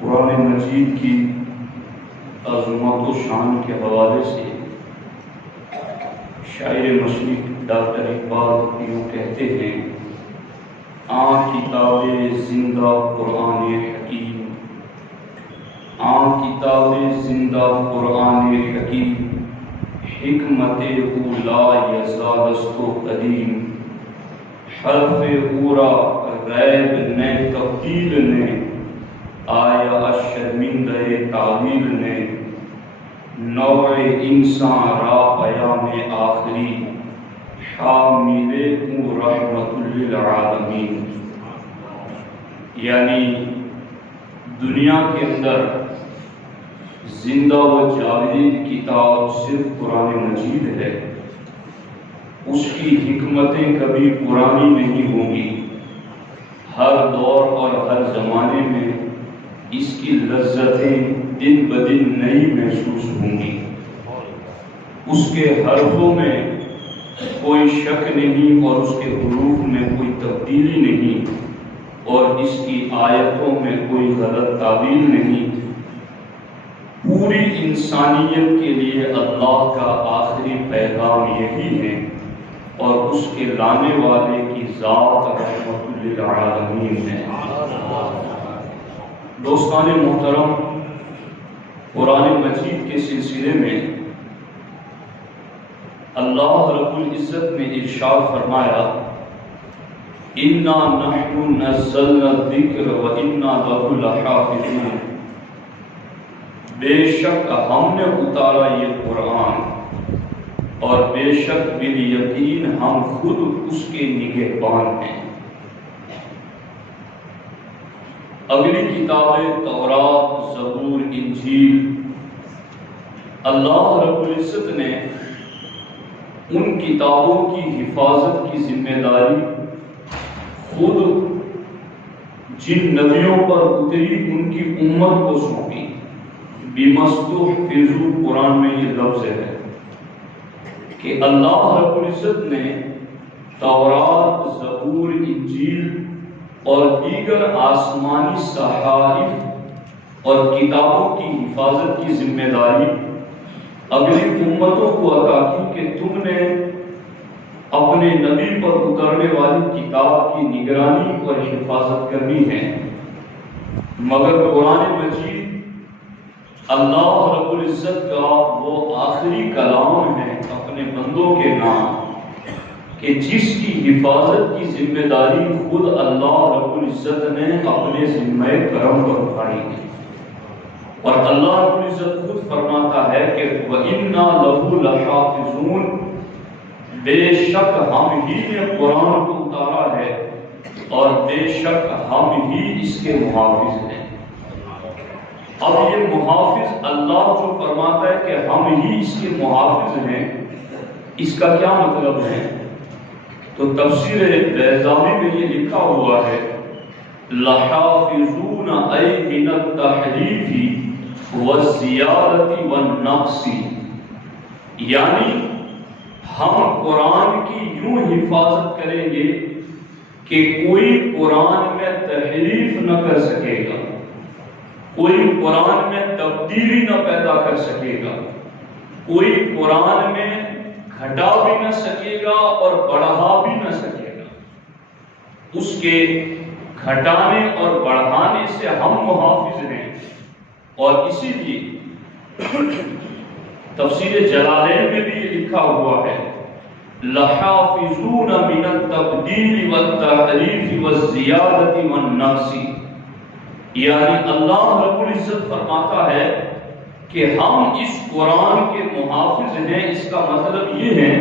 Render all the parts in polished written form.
قرآن مجید کی عظمت و شان کے حوالے سے شاعر مشرق ڈاکٹر اقبال یوں کہتے ہیں: آن کتاب زندہ قرآن حکیم، آن کتاب زندہ قرآن حکیم، حکمت او لا یزال است و قدیم، حرف او را ریب نے تبدیل نے، آیا شرمندہ تعویل نے، نوع انسان را پیام آخری، حامل او رحمت للعالمین۔ یعنی دنیا کے اندر زندہ و جاوید کتاب صرف قرآن مجید ہے۔ اس کی حکمتیں کبھی پرانی نہیں ہوں گی، ہر دور اور ہر زمانے میں اس کی لذتیں دن بدن نئی محسوس ہوں گی۔ اس کے حرفوں میں کوئی شک نہیں اور اس کے حروف میں کوئی تبدیلی نہیں، اور اس کی آیتوں میں کوئی غلط تعبیر نہیں۔ پوری انسانیت کے لیے اللہ کا آخری پیغام یہی ہے، اور اس کے لانے والے کی ذات رحمت للعالمین ہے۔ دوستان محترم، قرآن مجید کے سلسلے میں اللہ رب العزت نے ارشاد فرمایا: اِنَّا نَحْنُ نَزَّلْنَا الذِّكْرَ وَإِنَّا لَهُ لَحَافِظُونَ۔ بے شک ہم نے اتارا یہ قرآن، اور بے شک بالیقین ہم خود اس کے نگہبان ہیں۔ اگلی کتابیں تورات، زبور، انجیل، اللہ رب العزت نے ان کتابوں کی حفاظت کی ذمہ داری خود جن نبیوں پر اتری ان کی امت کو سونپی۔ بِمَسْتُحْفِظُوا قرآن میں یہ لفظ ہے کہ اللہ رب العزت نے تورات، زبور، انجیل اور دیگر آسمانی صحائف اور کتابوں کی حفاظت کی ذمہ داری اگلی امتوں کو عطا کی کہ تم نے اپنے نبی پر اترنے والی کتاب کی نگرانی اور حفاظت کرنی ہے۔ مگر قرآن مجید اللہ رب العزت کا وہ آخری کلام ہے اپنے بندوں کے نام کہ جس کی حفاظت کی ذمہ داری خود اللہ رب العزت نے اپنے ذمہ کرم پر اٹھائی ہے۔ اور اللہ رب العزت خود فرماتا ہے کہ وَإِنَّا لَهُ لَحَافِظُونَ، بے شک ہم ہی نے قرآن کو اتارا ہے اور بے شک ہم ہی اس کے محافظ ہیں۔ اب یہ محافظ اللہ جو فرماتا ہے کہ ہم ہی اس کے محافظ ہیں، اس کا کیا مطلب ہے؟ تو تفسیر بیضاوی میں یہ لکھا ہوا ہے: لَحَافِظُونَ أَيْ مِنَ التَّحْرِيفِ وَالزِّيَادَةِ وَالنَّقْصِ، یعنی ہم قرآن کی یوں حفاظت کریں گے کہ کوئی قرآن میں تحریف نہ کر سکے گا، کوئی قرآن میں تبدیلی نہ پیدا کر سکے گا، کوئی قرآن میں گھٹا بھی نہ سکے گا اور بڑھا بھی نہ سکے گا۔ اس کے گھٹانے اور بڑھانے سے ہم محافظ ہیں، اور اسی لیے تفسیر جلالین میں بھی یہ لکھا ہوا ہے: لَحَافِظُونَ مِنَ التَّبْدِيلِ وَالتَّحْرِيفِ وَالزِّيَادَةِ وَالنَّقْصِ، یعنی اللہ رب العزت فرماتا ہے کہ ہم اس قرآن کے محافظ ہیں۔ اس کا مطلب یہ ہے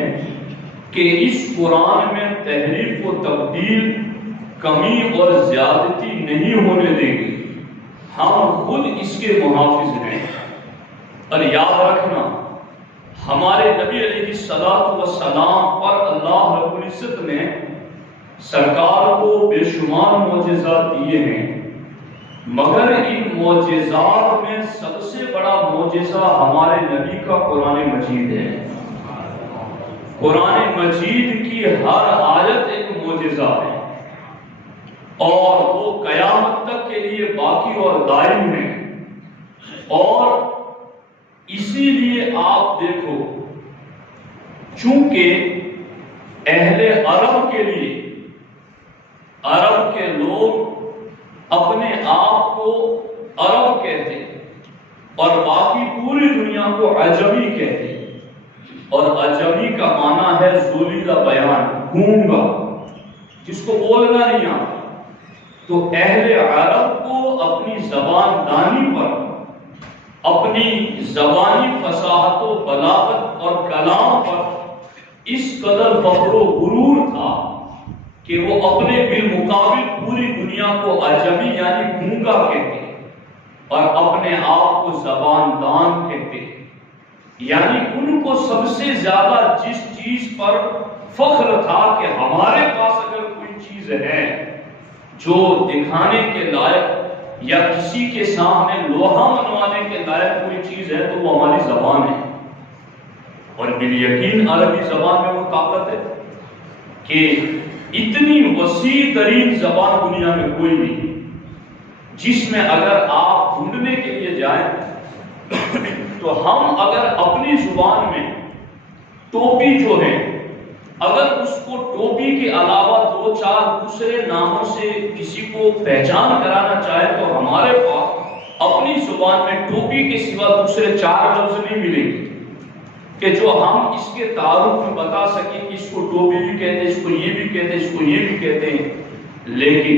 کہ اس قرآن میں تحریف و تبدیل، کمی اور زیادتی نہیں ہونے دیں گے، ہم خود اس کے محافظ ہیں۔ اور یاد رکھنا، ہمارے نبی علیہ السلام پر اللہ رب العزت نے سرکار کو بے شمار معجزات دیے ہیں، مگر ان معجزات میں سب سے بڑا معجزہ ہمارے نبی کا قرآن مجید ہے۔ قرآن مجید کی ہر آیت ایک معجزہ ہے، اور وہ قیامت تک کے لیے باقی اور دائم ہے۔ اور اسی لیے آپ دیکھو، چونکہ اہل عرب کے لیے، عرب کے لوگ اپنے آپ کو عرب کہتے ہیں اور باقی پوری دنیا کو عجمی کہتے ہیں، اور عجمی کا معنی ہے زولیدہ بیان، گونگا، جس کو بولنا نہیں آتا۔ تو اہل عرب کو اپنی زبان دانی پر، اپنی زبانی فصاحت و بلاغت اور کلام پر اس قدر فخر و غرور تھا کہ وہ اپنے بالمقابل پوری دنیا کو عجمی یعنی گونگا کہتے اور اپنے آپ کو زبان دان کہتے، یعنی ان کو سب سے زیادہ جس چیز پر فخر تھا کہ ہمارے پاس اگر کوئی چیز ہے جو دکھانے کے لائق یا کسی کے سامنے لوہا منوانے کے لائق کوئی چیز ہے تو وہ ہماری زبان ہے۔ اور بالیقین عربی زبان میں وہ طاقت ہے کہ اتنی وسیع ترین زبان دنیا میں کوئی نہیں، جس میں اگر آپ ڈھونڈنے کے لیے جائیں تو ہم اگر اپنی زبان میں ٹوپی جو ہے، اگر اس کو ٹوپی کے علاوہ دو چار دوسرے ناموں سے کسی کو پہچان کرانا چاہے تو ہمارے پاس اپنی زبان میں ٹوپی کے سوا دوسرے 4 لفظ نہیں ملیں گے کہ جو ہم اس کے تعارف میں بتا سکیں کہ اس کو ٹوپی بھی کہتے ہیں، اس کو یہ بھی کہتے ہیں، اس کو یہ بھی کہتے ہیں۔ لیکن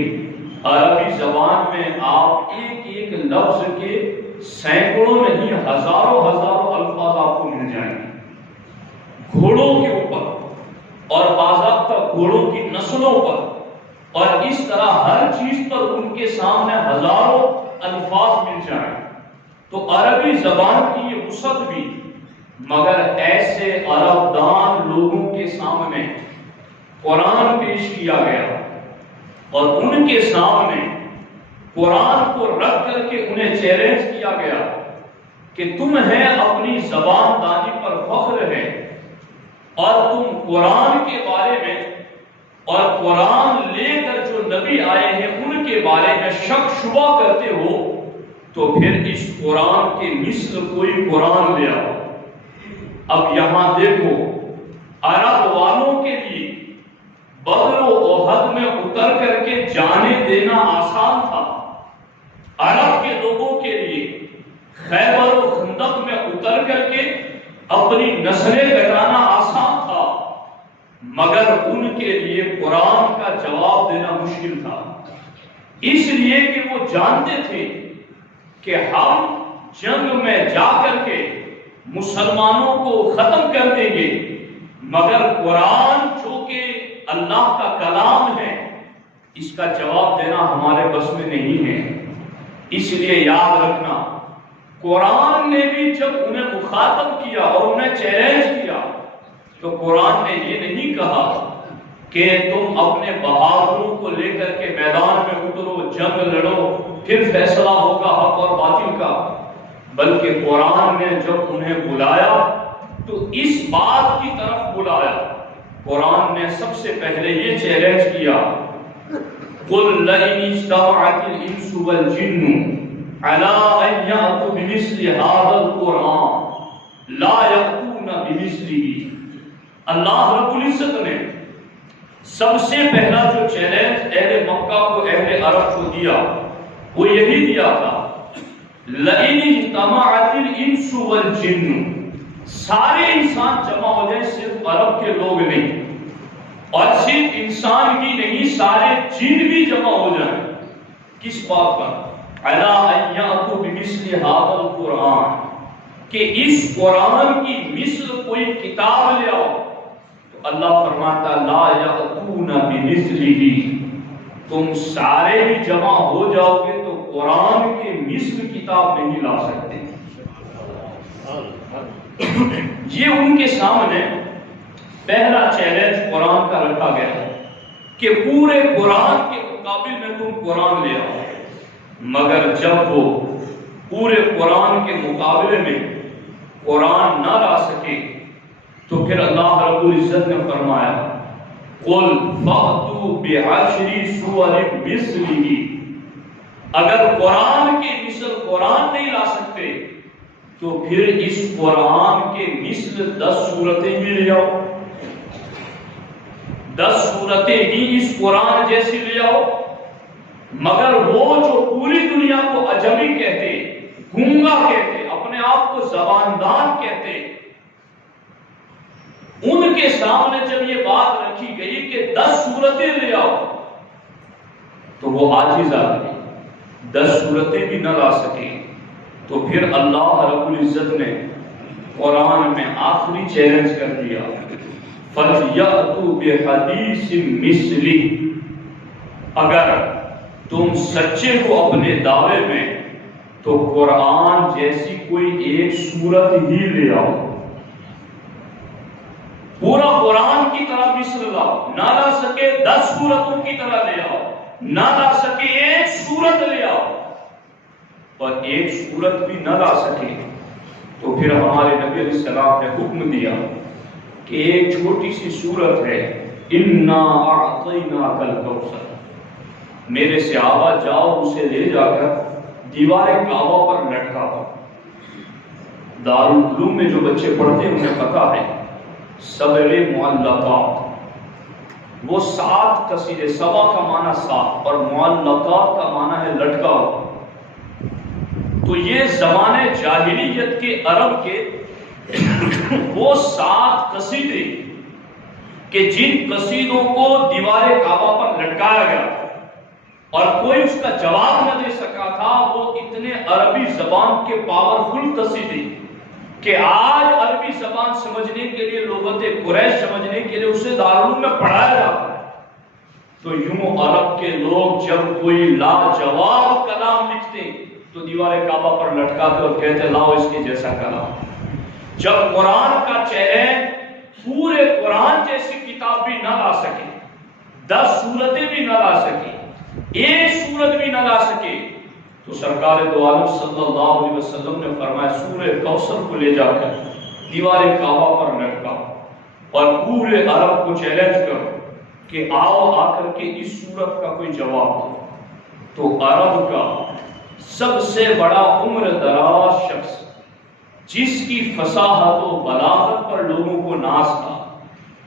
عربی زبان میں آپ ایک ایک لفظ کے سینکڑوں نہیں ہزاروں الفاظ آپ کو مل جائیں گے، گھوڑوں کے اوپر اور باضابطہ گھوڑوں کی نسلوں پر، اور اس طرح ہر چیز پر ان کے سامنے ہزاروں الفاظ مل جائیں۔ تو عربی زبان کی یہ وسعت بھی، مگر ایسے عرب دان لوگوں کے سامنے قرآن پیش کیا گیا اور ان کے سامنے قرآن کو رکھ کر کے انہیں چیلنج کیا گیا کہ تمہیں اپنی زبان دانی پر فخر ہے اور تم قرآن کے بارے میں اور قرآن لے کر جو نبی آئے ہیں ان کے بارے میں شک شبہ کرتے ہو، تو پھر اس قرآن کے مثل کوئی قرآن لے آؤ۔ اب یہاں دیکھو، عرب والوں کے لیے بدر و احد میں اتر کر کے جانے دینا آسان تھا، عرب کے لوگوں کے لیے خیبر و خندق میں اتر کر کے اپنی نسلیں کٹانا آسان تھا، مگر ان کے لیے قرآن کا جواب دینا مشکل تھا، اس لیے کہ وہ جانتے تھے کہ ہم جنگ میں جا کر کے مسلمانوں کو ختم کر دیں گے، مگر قرآن جو کہ اللہ کا کلام ہے اس کا جواب دینا ہمارے بس میں نہیں ہے۔ اس لیے یاد رکھنا، قرآن نے بھی جب انہیں مخاطب کیا اور انہیں چیلنج کیا تو قرآن نے یہ نہیں کہا کہ تم اپنے بہادروں کو لے کر کے میدان میں اترو، جنگ لڑو، پھر فیصلہ ہوگا حق اور باطل کا، بلکہ قرآن نے جب انہیں بلایا تو اس بات کی طرف بلایا۔ قرآن نے سب سے پہلے یہ چیلنج کیا، قُلْ لَئِنِ اجْتَمَعَتِ الْإِنسُ وَالْجِنُّ عَلَىٰ أَن يَأْتُوا بِمِثْلِ هَٰذَا الْقُرْآنِ لَا يَأْتُونَ بِمِثْلِهِ۔ اللہ رب العزت نے سب سے پہلا جو چیلنج اہل مکہ کو اہل عرب کو دیا وہ یہی دیا تھا، لَئِنِ اجْتَمَعَتِ الْإِنسُ وَالْجِنُّ، سارے انسان جمع ہو جائیں، صرف عرب کے لوگ نہیں، اور صرف انسان بھی نہیں، سارے جن بھی جمع ہو جائیں، کس بات پر؟ عَلَىٰ أَن يَأْتُوا بِمِثْلِ هَٰذَا الْقُرْآنِ، کہ اس قرآن کی مثل کوئی کتاب لے آؤ، تو اللہ فرماتا لَا يَأْتُونَ بِمِثْلِهِ، تم سارے بھی جمع ہو جاؤ گے تو قرآن کے مثل کتاب نہیں لا سکتے۔ یہ ان کے سامنے پہلا چیلنج قرآن کا رکھا گیا کہ پورے قرآن کے مقابل میں تم قرآن لے آؤ، مگر جب وہ پورے قرآن کے مقابلے میں قرآن نہ لا سکے تو پھر اللہ رب العزت نے فرمایا قُلْ فَأْتُوا بِعَشْرِ سُوَرٍ مِثْلِهِ، اگر قرآن کے مثل قرآن نہیں لا سکتے تو پھر اس قرآن کے مثل 10 سورتیں بھی لے آؤ، 10 سورتیں ہی اس قرآن جیسی لے آؤ، مگر وہ جو پوری دنیا کو اجمی کہتے، گونگا کہتے، اپنے آپ کو زباندان کہتے، ان کے سامنے جب یہ بات رکھی گئی کہ 10 سورتیں لے آؤ تو وہ عاجز آدمی 10 سورتیں بھی نہ لا سکے۔ تو پھر اللہ رب العزت نے قرآن میں آخری چیلنج کر دیا، فَلْيَأْتُوا بِحَدِيثٍ مِثْلِهِ، اگر تم سچے ہو اپنے دعوے میں تو قرآن جیسی کوئی ایک سورت ہی لے آؤ، پورا قرآن کی طرح مثل لاؤ، نہ لا سکے 10 سورتوں کی طرح لے آؤ، نہ لا سکے ایک سورت لے آؤ، اور ایک سورت بھی نہ لا سکے تو پھر ہمارے نبی علیہ السلام نے حکم دیا کہ ایک چھوٹی سی سورت ہے، اِنَّا أَعْطَيْنَاكَ الْكَوْثَرَ، میرے صحابہ جاؤ اسے لے جا کر دیوار کعبہ پر لٹکاؤ۔ دارالعلوم میں جو بچے پڑھتے ہیں انہیں پتا ہے سبع معلقات، وہ 7 قصیدے، سبع کا معنی 7 اور معلقات کا معنی ہے لٹکاؤ، تو یہ زمانے جاہلیت کے عرب کے وہ 7 قصیدے کہ جن قصیدوں کو دیوار کعبہ پر لٹکایا گیا اور کوئی اس کا جواب نہ دے سکا تھا، وہ اتنے عربی زبان کے پاورفل قصیدے کہ آج عربی زبان سمجھنے کے لیے، لغت قریش سمجھنے کے لیے اسے دارالعلوم میں پڑھایا جاتا ہے۔ تو یوں عرب کے لوگ جب کوئی لاجواب کلام لکھتے تو دیوار کعبہ پر لٹکاتے اور کہتے لاؤ اس کے جیسا کلام۔ جب قرآن کا چیلنج پورے قرآن جیسی کتاب بھی نہ لا سکے، 10 سورتیں بھی نہ لا سکے، ایک سورت بھی نہ لا سکے، تو سرکار دو عالم صلی اللہ علیہ وسلم نے فرمایا سورہ کوثر کو لے جا کر دیوار کعبہ پر لٹکاؤ اور پورے عرب کو چیلنج کرو کہ آؤ آ کر کے اس سورت کا کوئی جواب دو۔ تو عرب کا سب سے بڑا عمر دراز شخص جس کی فصاحت و بلاغت پر لوگوں کو ناز تھا،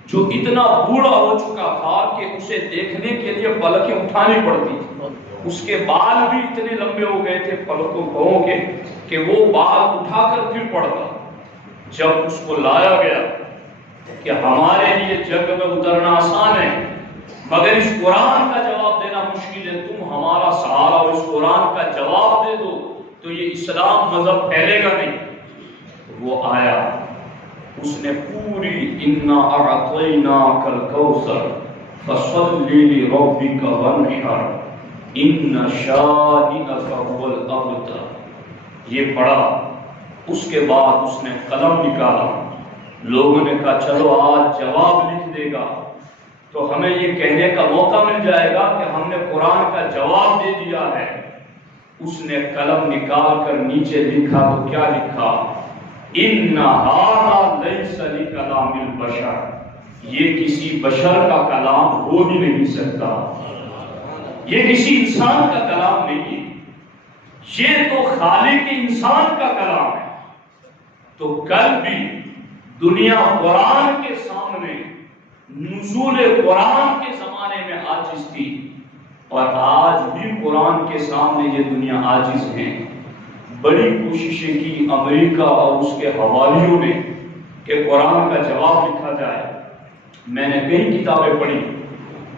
جو اتنا بوڑھا ہو چکا تھا کہ اسے دیکھنے کے لیے پلکیں اٹھانی پڑتی تھی، اس کے بال بھی اتنے لمبے ہو گئے تھے پلکوں گھوڑوں کے کہ وہ بال اٹھا کر پھر پڑتا۔ جب اس کو لایا گیا کہ ہمارے لیے جنگ میں اترنا آسان ہے مگر اس قرآن کا جواب دینا مشکل ہے، تم ہمارا سہارا ہو، اس قرآن کا جواب دے دو تو یہ اسلام مذہب پھیلے گا نہیں۔ وہ آیا، اس نے پوری اِنَّا أَعْطَيْنَاكَ الْكَوْثَرَ فَصَلِّ لِرَبِّكَ وَانْحَرْ إِنَّ شَانِئَكَ هُوَ الْأَبْتَرُ، یہ پڑھا۔ اس کے بعد اس نے قلم نکالا، لوگوں نے کہا چلو آج جواب لکھ دے گا تو ہمیں یہ کہنے کا موقع مل جائے گا کہ ہم نے قرآن کا جواب دے دیا ہے۔ اس نے قلم نکال کر نیچے لکھا تو کیا لکھا؟ إِنَّ هَذَا لَيْسَ لِكَلَامِ الْبَشَرِ، یہ کسی بشر کا کلام ہو بھی نہیں سکتا، یہ کسی انسان کا کلام نہیں ہے، یہ تو خالق انسان کا کلام ہے۔ تو کل بھی دنیا قرآن کے سامنے نزول قرآن کے زمانے میں عاجز تھی اور آج بھی قرآن کے سامنے یہ دنیا عاجز ہے۔ بڑی کوششیں کی امریکہ اور اس کے حوالیوں نے کہ قرآن کا جواب لکھا جائے۔ میں نے کئی کتابیں پڑھی،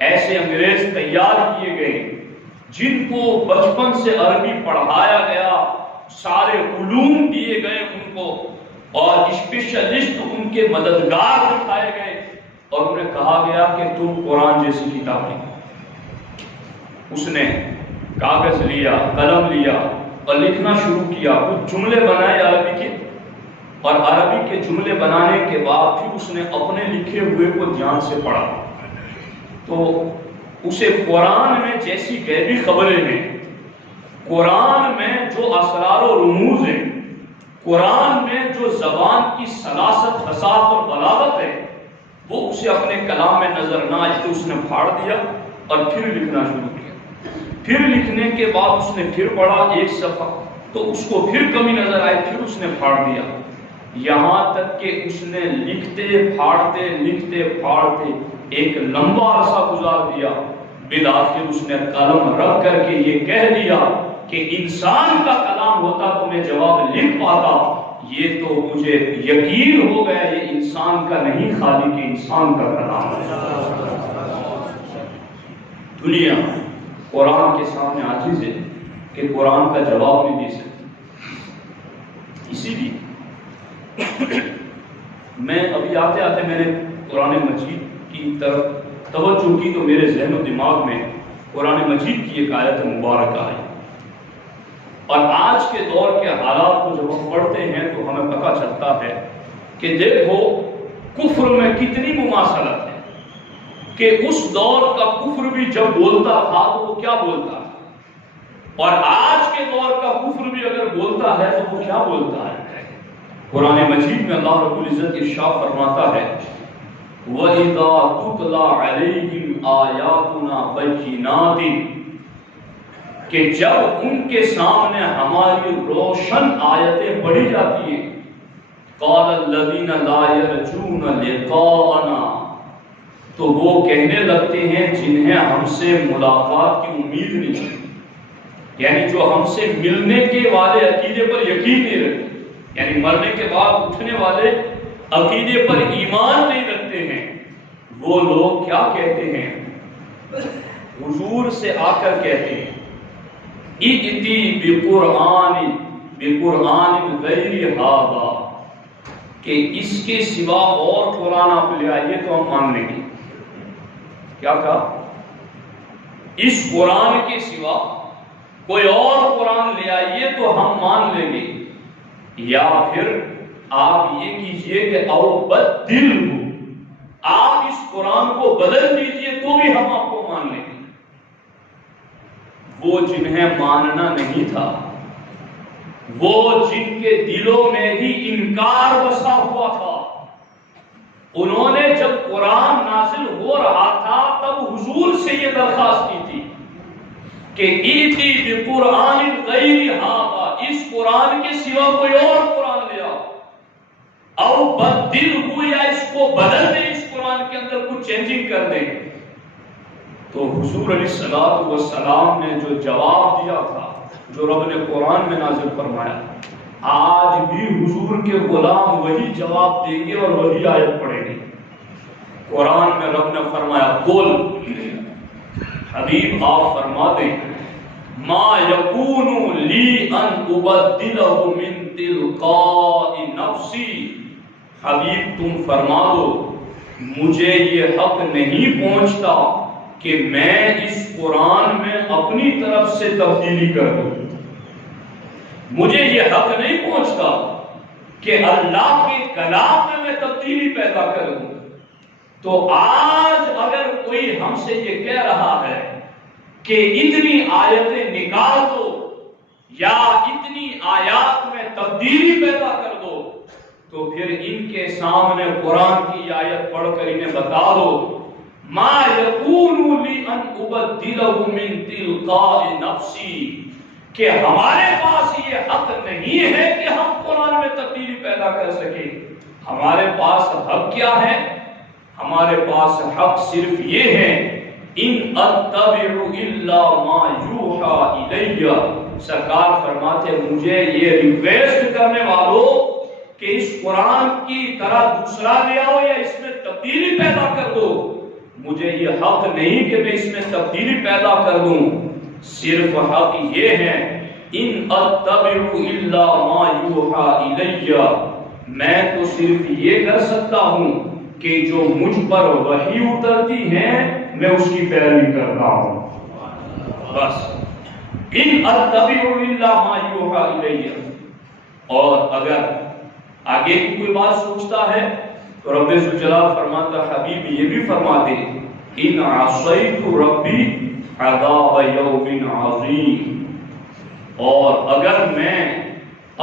ایسے انگریز تیار کیے گئے جن کو بچپن سے عربی پڑھایا گیا، سارے علوم دیے گئے ان کو اور اسپیشلسٹ ان کے مددگار دکھائے گئے اور انہیں کہا گیا کہ تم قرآن جیسی کتاب لکھو۔ اس نے کاغذ لیا، قلم لیا اور لکھنا شروع کیا، کچھ جملے بنائے عربی کے، اور عربی کے جملے بنانے کے بعد پھر اس نے اپنے لکھے ہوئے کو دھیان سے پڑھا تو اسے قرآن میں جیسی غیبی خبریں ہیں، قرآن میں جو اسرار و رموز ہیں، قرآن میں جو زبان کی سلاست، فصاحت اور بلاغت ہے، وہ اسے اپنے کلام میں نظر نہ آئی تو اس نے پھاڑ دیا اور پھر لکھنا شروع کیا۔ پھر لکھنے کے بعد اس نے پھر پڑھا، ایک صفحہ تو اس کو پھر کمی نظر آئی، پھر اس نے پھاڑ دیا، یہاں تک کہ اس نے لکھتے پھاڑتے ایک لمبا عرصہ گزار دیا، بالآخر اس نے قلم رکھ کر کے یہ کہہ دیا کہ انسان کا کلام ہوتا تو میں جواب لکھ پاتا، یہ تو مجھے یقین ہو گیا یہ انسان کا نہیں، خالق انسان کا کلام ہے۔ دنیا قرآن کے سامنے عاجز ہے کہ قرآن کا جواب نہیں دے سکتی۔ اسی لیے میں ابھی آتے میں نے قرآن مجید کی طرف توجہ کی تو میرے ذہن و دماغ میں قرآن مجید کی ایک آیت مبارکہ آئی، اور آج کے دور کے حالات کو جب ہم پڑھتے ہیں تو ہمیں پتہ چلتا ہے کہ دیکھو کفر میں کتنی مماثلت ہے، کہ اس دور کا کفر بھی جب بولتا تھا تو وہ کیا بولتا ہے، اور آج کے دور کا کفر بھی اگر بولتا ہے تو وہ کیا بولتا ہے۔ قرآن مجید میں اللہ رب العزت ارشاد فرماتا ہے وَإِذَا تُتْلَى عَلَيْهِمْ آيَاتُنَا بَيِّنَاتٍ، کہ جب ان کے سامنے ہماری روشن آیتیں پڑھی جاتی ہیں، قَالَ الَّذِينَ لَا يَرْجُونَ لِقَاءَنَا، تو وہ کہنے لگتے ہیں جنہیں ہم سے ملاقات کی امید نہیں، یعنی جو ہم سے ملنے کے والے عقیدے پر یقین نہیں رکھتے، یعنی مرنے کے بعد اٹھنے والے عقیدے پر ایمان نہیں رکھتے ہیں، وہ لوگ کیا کہتے ہیں، حضور سے آ کر کہتے ہیں اِئْتِی بِقُرْآنٍ غَیْرِ ہَٰذَا، کہ اس کے سوا اور قرآن آپ لے آئیے تو ہم مان لیں گے۔ کیا کہا؟ اس قرآن کے سوا کوئی اور قرآن لے آئیے تو ہم مان لیں گے، یا پھر آپ یہ کیجئے کہ او بدلہ، آپ اس قرآن کو بدل دیجئے تو بھی ہم آپ کو مان لیں گے۔ وہ جنہیں ماننا نہیں تھا، وہ جن کے دلوں میں ہی انکار بسا ہوا تھا، انہوں نے جب قرآن نازل ہو رہا تھا تب حضور سے یہ درخواست کی تھی کہ ایتی بقرآن غیر ھذا، اس قرآن کے سوا کوئی اور قرآن لے آؤ، او بدلہ، یا اس کو بدل دیں، اس قرآن کے اندر کچھ چینجنگ کر دیں۔ تو حضور علیہ السلام نے جو جواب دیا تھا، جو رب نے قرآن میں نازل فرمایا، آج بھی حضور کے غلام وہی جواب دیں گے اور وہی آیت پڑھیں گے۔ قرآن میں رب نے فرمایا قل، حبیب آپ فرما دیں ما یکون لی ان ابدلہ من تلقاء نفسی، حبیب تم فرما دو مجھے یہ حق نہیں پہنچتا کہ میں اس قرآن میں اپنی طرف سے تبدیلی کر دوں، مجھے یہ حق نہیں پہنچتا کہ اللہ کے کلام میں تبدیلی پیدا کروں۔ تو آج اگر کوئی ہم سے یہ کہہ رہا ہے کہ اتنی آیتیں نکال دو یا اتنی آیات میں تبدیلی پیدا کر دو، تو پھر ان کے سامنے قرآن کی آیت پڑھ کر انہیں بتا دو ما یکون لی ان ابدلہ من تلقاء نفسی، کہ ہمارے پاس یہ حق نہیں ہے کہ ہم قرآن میں تبدیلی پیدا کر سکیں۔ ہمارے پاس حق کیا ہے؟ ہمارے پاس حق صرف یہ ہے ان اتبع الا ما یوحی الیہ، سرکار فرماتے مجھے یہ ریکویسٹ کرنے والوں کہ اس قرآن کی طرح دوسرا لے آؤ یا اس میں تبدیلی پیدا کر دو، مجھے یہ حق نہیں کہ میں اس میں تبدیلی پیدا کر دوں، صرف حق یہ ہے ان اتبع الا ما یوحی الیہ، میں تو صرف یہ کر سکتا ہوں کہ جو مجھ پر وحی اترتی ہے میں اس کی پیروی کرتا ہوں، بس ان اتبع الا ما یوحی الیہ۔ اور اگر آگے کی کوئی بات سوچتا ہے تو رب ذوالجلال فرماتا حبیب یہ بھی فرما دے ان عصیت ربی عذاب یوم عظیم، اور اگر میں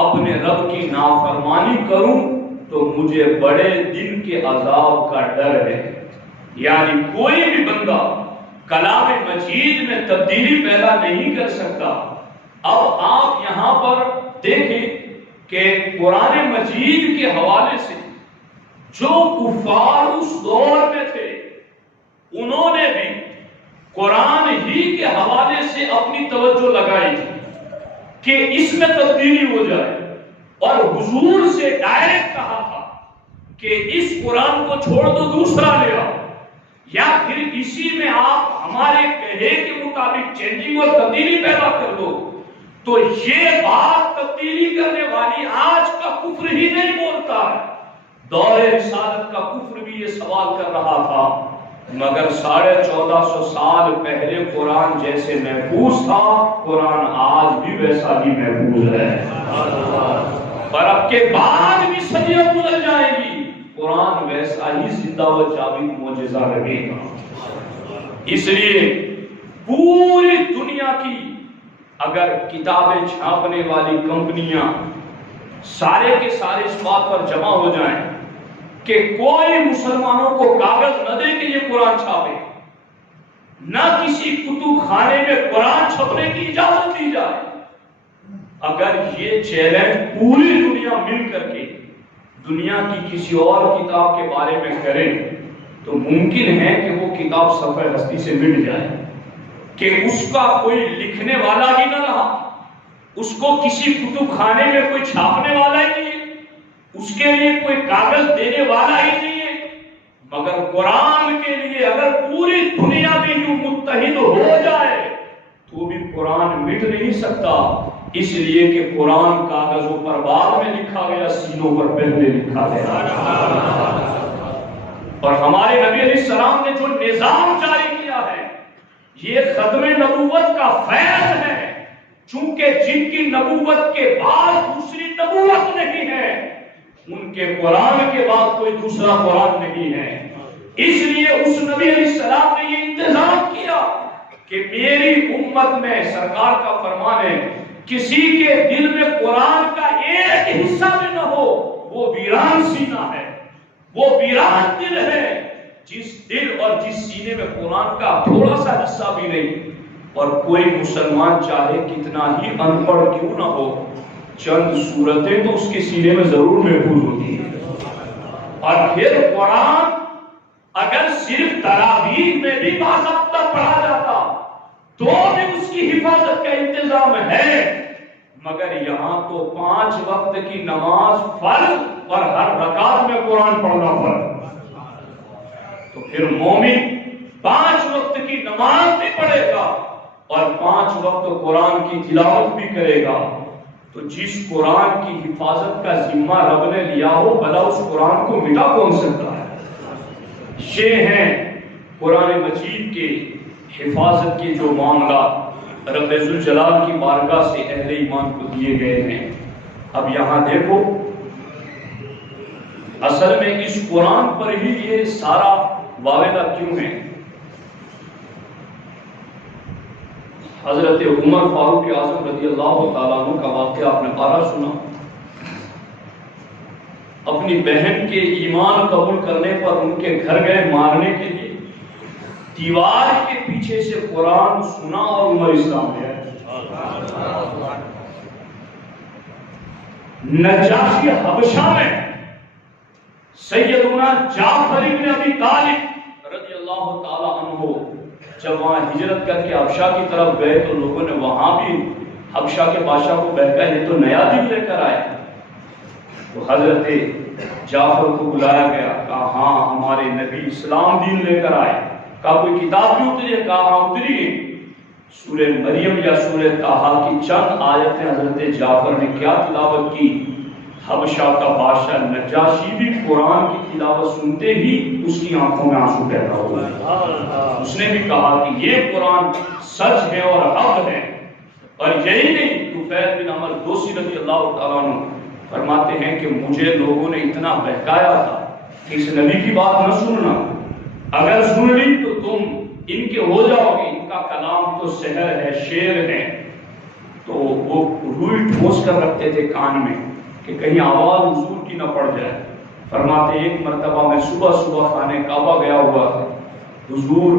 اپنے رب کی نافرمانی کروں تو مجھے بڑے دن کے عذاب کا ڈر ہے۔ یعنی کوئی بھی بندہ کلام مجید میں تبدیلی پیدا نہیں کر سکتا، اب آپ یہاں پر دیکھیں کہ قرآن مجید کے حوالے سے جو کفار اس دور میں تھے انہوں نے بھی قرآن ہی کے حوالے سے اپنی توجہ لگائی تھی کہ اس میں تبدیلی ہو جائے، اور حضور سے ڈائریکٹ کہا تھا کہ اس قرآن کو چھوڑ دو، دوسرا لے آؤ، یا پھر اسی میں آپ ہمارے کہے کے مطابق چینجنگ اور تبدیلی پیدا کر دو۔ تو یہ بات تبدیلی کرنے والی آج کا کفر ہی نہیں بولتا ہے، دور رسالت کا کفر بھی یہ سوال کر رہا تھا، مگر 1450 سال پہلے قرآن جیسے محفوظ تھا، قرآن آج بھی ویسا ہی محفوظ ہے، اور اب کے بعد بھی صدیاں گزر جائیں گی، قرآن ویسا ہی زندہ و جاوید معجزہ رہے گا۔ اس لیے پوری دنیا کی اگر کتابیں چھاپنے والی کمپنیاں سارے کے سارے اس بات پر جمع ہو جائیں کہ کوئی مسلمانوں کو کاغذ نہ دے کہ یہ قرآن چھاپے، نہ کسی کتب خانے میں قرآن چھپنے کی اجازت دی جائے، اگر یہ چیلنج پوری دنیا مل کر کے دنیا کی کسی اور کتاب کے بارے میں کرے تو ممکن ہے کہ وہ کتاب صفحہ ہستی سے مٹ جائے، کہ اس کا کوئی لکھنے والا ہی نہ رہا، اس کو کسی کتب خانے میں کوئی چھاپنے والا ہی نہیں ہے، اس کے لیے کوئی کاغذ دینے والا ہی نہیں ہے، مگر قرآن کے لیے اگر پوری دنیا میں یوں متحد ہو جائے تو بھی قرآن مٹ نہیں سکتا، اس لیے کہ قرآن کاغذوں پر بعد میں لکھا گیا، سینوں پر پہلے لکھا گیا، اور ہمارے نبی علیہ السلام نے جو نظام جاری کیا ہے یہ ختم نبوت کا فیض ہے، چونکہ جن کی نبوت کے بعد دوسری نبوت نہیں ہے ان کے قرآن کے بعد کوئی دوسرا قرآن نہیں ہے، اس لیے اس نبی علیہ السلام نے یہ انتظام کیا کہ میری امت میں سرکار کا فرمان ہے کسی کے دل میں قرآن کا ایک حصہ بھی نہ ہو، وہ ویران سینہ ہے، وہ ویران دل ہے، جس دل اور جس سینے میں قرآن کا تھوڑا سا حصہ بھی نہیں، اور کوئی مسلمان چاہے کتنا ہی ان پڑھ کیوں نہ ہو چند سورتیں تو اس کے سینے میں ضرور محفوظ ہوتی ہیں، اور پھر قرآن اگر صرف تراویح میں بھی باضابطہ پڑھا جاتا تو بھی اس کی حفاظت کا انتظام ہے، مگر یہاں تو 5 وقت کی نماز فرض اور ہر رکعت میں قرآن پڑھنا فرض، تو پھر مومن 5 وقت کی نماز بھی پڑھے گا اور 5 وقت قرآن کی تلاوت بھی کرے گا، تو جس قرآن کی حفاظت کا ذمہ رب نے لیا ہو بھلا اس قرآن کو مٹا کون سکتا ہے؟ یہ ہیں قرآن مجید کے حفاظت کے جو معاملات رب ذوالجلال کی بارگاہ سے اہل ایمان کو دیے گئے ہیں۔ اب یہاں دیکھو اصل میں اس قرآن پر ہی یہ سارا واویلا کیوں ہے؟ حضرت عمر فاروق اعظم رضی اللہ تعالیٰ عنہ کا واقعہ آپ نے پارا سنا، اپنی بہن کے ایمان قبول کرنے پر ان کے گھر گئے مارنے کے لیے، دیوار کے پیچھے سے قرآن سنا اور عمر اسلام لے آئے۔ نجاشی حبشہ میں سیدنا جعفر ابن ابی طالب رضی اللہ تعالی عنہ جب وہاں ہجرت کر کے حبشہ کی طرف گئے تو لوگوں نے وہاں بھی حبشہ کے بادشاہ کو بہکا، یہ تو نیا دین لے کر آئے، تو حضرت جعفر کو بلایا گیا، کہا ہاں ہمارے نبی اسلام دین لے کر آئے، کہا کوئی کتاب بھی اتری ہے؟ کہا ہاں اتری ہے، سورہ مریم یا سورہ طٰہٰ کی چند آیتیں حضرت جعفر نے کیا تلاوت کی، حبشہ کا بادشاہ نجاشی بھی قرآن کی تلاوت سنتے ہی اس کی آنکھوں میں آنسو پیدا ہوئے، اس نے بھی کہا کہ یہ قرآن سچ ہے اور حق ہے، اور یہی نہیں طفیل بن عمرو دوسی رضی اللہ تعالیٰ عنہ فرماتے ہیں کہ مجھے لوگوں نے اتنا بہکایا تھا کہ اس نبی کی بات نہ سننا، اگر سن لی تو تم ان کے ہو جاؤ گے، ان کا کلام تو سحر ہے، شعر ہے، تو وہ روئی ٹھوس کر رکھتے تھے کان میں کہ کہیں آواز حضور کی نہ پڑ جائے۔ فرماتے ایک مرتبہ میں صبح خانے کعبہ گیا ہوا تھا، حضور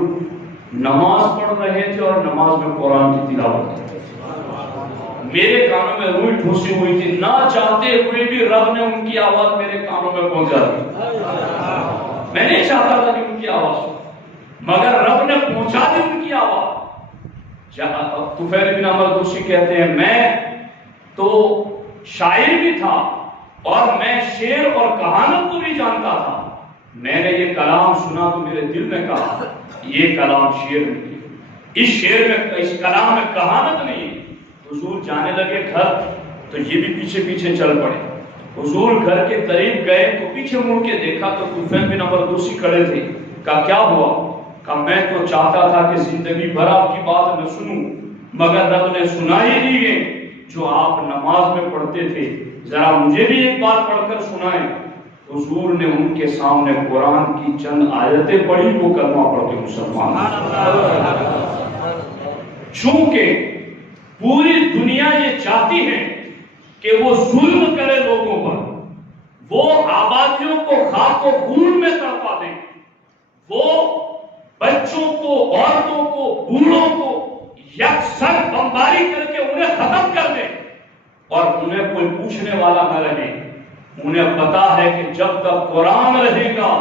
نماز پڑھ رہے تھے اور نماز میں قرآن کی تلاوت کرتے تھے، میرے کانوں میں روئی ٹھوسی ہوئی تھی، نہ چاہتے ہوئے بھی رب نے ان کی آواز میرے کانوں میں پہنچا دی۔ میں نہیں چاہتا تھا کہ ان کی آواز ہو، مگر رب نے پہنچا دی ان کی آواز۔ طفیل بن عمرو دوسی کہتے ہیں میں تو شاعر بھی تھا اور میں شعر اور کہانت کو بھی جانتا تھا، میں نے یہ کلام سنا تو میرے دل میں کہا یہ کلام شعر نہیں، اس شعر میں، اس کلام میں کہانت نہیں۔ حضور جانے لگے گھر تو یہ بھی پیچھے پیچھے چل پڑے۔ حضور گھر کے قریب گئے تو پیچھے مڑ کے دیکھا تو طفیل بن عمرو دوسی کھڑے تھے۔ کہا کیا ہوا؟ کہا میں تو چاہتا تھا کہ زندگی بھر آپ کی بات نہ سنوں، مگر رب نے سنا ہی دی ہے جو آپ نماز میں پڑھتے تھے، ذرا مجھے بھی ایک بات پڑھ کر سنائیں۔ حضور نے ان کے سامنے قرآن کی چند آیتیں پڑھی، وہ کلمہ پڑھ کے مسلمان۔ چونکہ پوری دنیا یہ چاہتی ہے کہ وہ ظلم کرے لوگوں پر، وہ آبادیوں کو خاک و خون میں تڑپا دیں، وہ بچوں کو، عورتوں کو، بوڑھوں کو یکسر بمباری کر کے انہیں ختم کر دیں، اور انہیں کوئی پوچھنے والا نہ رہے۔ انہیں پتا ہے کہ جب تک قرآن رہے گا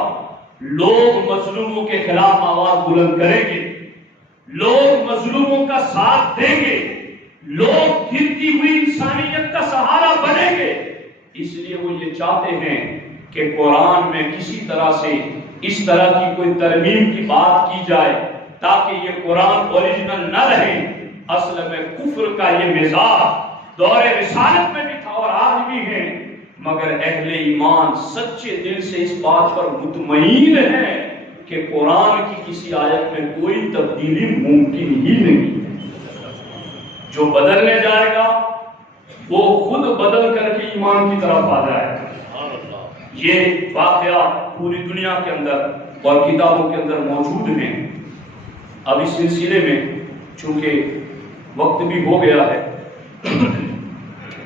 لوگ مظلوموں کے خلاف آواز بلند کریں گے، لوگ مظلوموں کا ساتھ دیں گے، لوگ گرتی ہوئی انسانیت کا سہارا بنیں گے۔ اس لیے وہ یہ چاہتے ہیں کہ قرآن میں کسی طرح سے اس طرح کی کوئی ترمیم کی بات کی جائے تاکہ یہ قرآن اوریجنل نہ رہے۔ اصل میں کفر کا یہ مزاج دور رسالت میں بھی تھا اور آج بھی ہے، مگر اہل ایمان سچے دل سے اس بات پر مطمئن ہے کہ قرآن کی کسی آیت میں کوئی تبدیلی ممکن ہی نہیں۔ جو بدلنے جائے گا وہ خود بدل کر کے ایمان کی طرف آ جائے گا۔ یہ واقعہ پوری دنیا کے اندر اور کتابوں کے اندر موجود ہیں۔ اب اس سلسلے میں چونکہ وقت بھی ہو گیا ہے،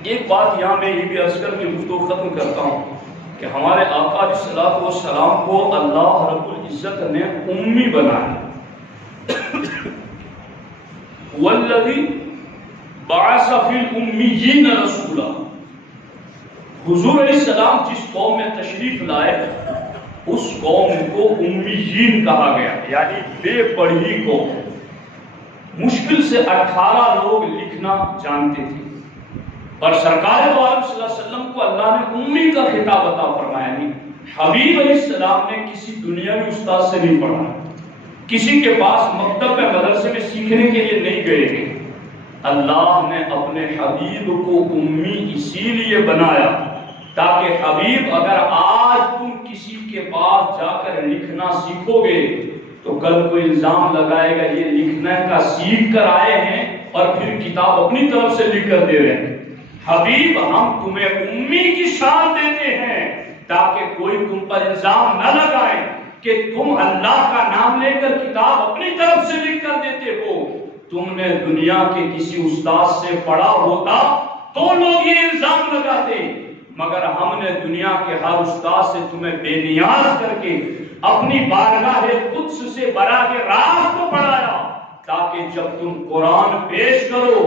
ایک بات یہاں میں یہ بھی عرض کر کے گفتگو ختم کرتا ہوں کہ ہمارے آقا علیہ الصلوۃ والسلام کو اللہ رب العزت نے امی بنایا۔ والذی بعث فی الامیین رسولا، حضور علیہ السلام جس قوم میں تشریف لائے اس قوم کو امیین کہا گیا، یعنی بے پڑھی قوم۔ مشکل سے 18 لوگ لکھنا جانتے تھے، اور سرکار دو عالم صلی اللہ علیہ وسلم کو اللہ نے امی کا خطاب عطا فرمایا۔ نہیں، حبیب علیہ السلام نے کسی دنیاوی استاد سے نہیں پڑھا، کسی کے پاس مکتب میں مدرسے میں سیکھنے کے لیے نہیں گئے تھے۔ اللہ نے اپنے حبیب کو امی اسی لیے بنایا تاکہ حبیب اگر آج تم کسی کے پاس جا کر لکھنا سیکھو گے تو کل کوئی الزام لگائے گا یہ لکھنے کا سیکھ کر آئے ہیں اور پھر کتاب اپنی طرف سے لکھ کر دے رہے ہیں۔ حبیب ہم تمہیں امی کی شان دیتے ہیں تاکہ کوئی تم پر الزام نہ لگائے کہ تم اللہ کا نام لے کر کتاب اپنی طرف سے لکھ کر دیتے ہو۔ تم نے دنیا کے کسی استاد سے پڑھا ہوتا تو لوگ یہ الزام لگاتے، مگر ہم نے دنیا کے ہر استاد سے تمہیں بے نیاز کر کے اپنی بارگاہ قدس سے براہ راست پڑھایا تاکہ جب تم قرآن پیش کرو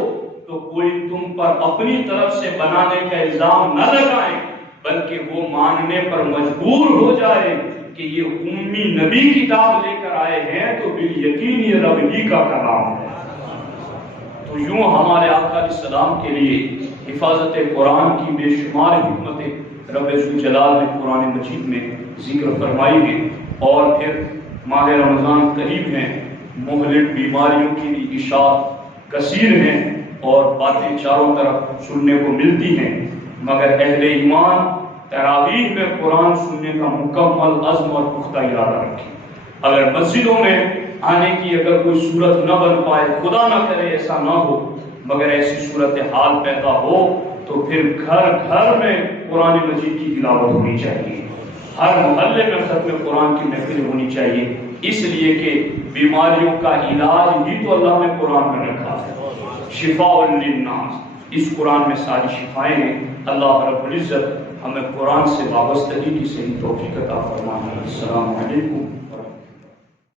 تو کوئی تم پر اپنی طرف سے بنانے کا الزام نہ لگائے، بلکہ وہ ماننے پر مجبور ہو جائے کہ یہ امی نبی کتاب لے کر آئے ہیں تو بالیقین یہ رب ہی کا کلام ہے۔ تو یوں ہمارے آقا علیہ السلام کے لیے حفاظت قرآن کی بے شمار حکمتیں رب ذوالجلال نے قرآن مجید میں ذکر فرمائی ہے۔ اور پھر ماہ رمضان قریب ہے، مہلک بیماریوں کی بھی اشاعت کثیر ہیں اور باتیں چاروں طرف سننے کو ملتی ہیں، مگر اہل ایمان تراویح میں قرآن سننے کا مکمل عزم اور پختہ ارادہ رکھے۔ اگر مسجدوں میں آنے کی اگر کوئی صورت نہ بن پائے، خدا نہ کرے ایسا نہ ہو، مگر ایسی صورتحال پیدا ہو تو پھر گھر گھر میں قرآن مجید کی تلاوت ہونی چاہیے، ہر محلے میں ختم قرآن کی محفل ہونی چاہیے، اس لیے کہ بیماریوں کا علاج بھی تو اللہ نے قرآن میں رکھا ہے، شفاء للناس، اس قرآن میں ساری شفائیں ہیں۔ اللہ رب العزت ہمیں قرآن سے وابستگی کی صحیح توفیق عطا فرمائے۔ السلام علیکم۔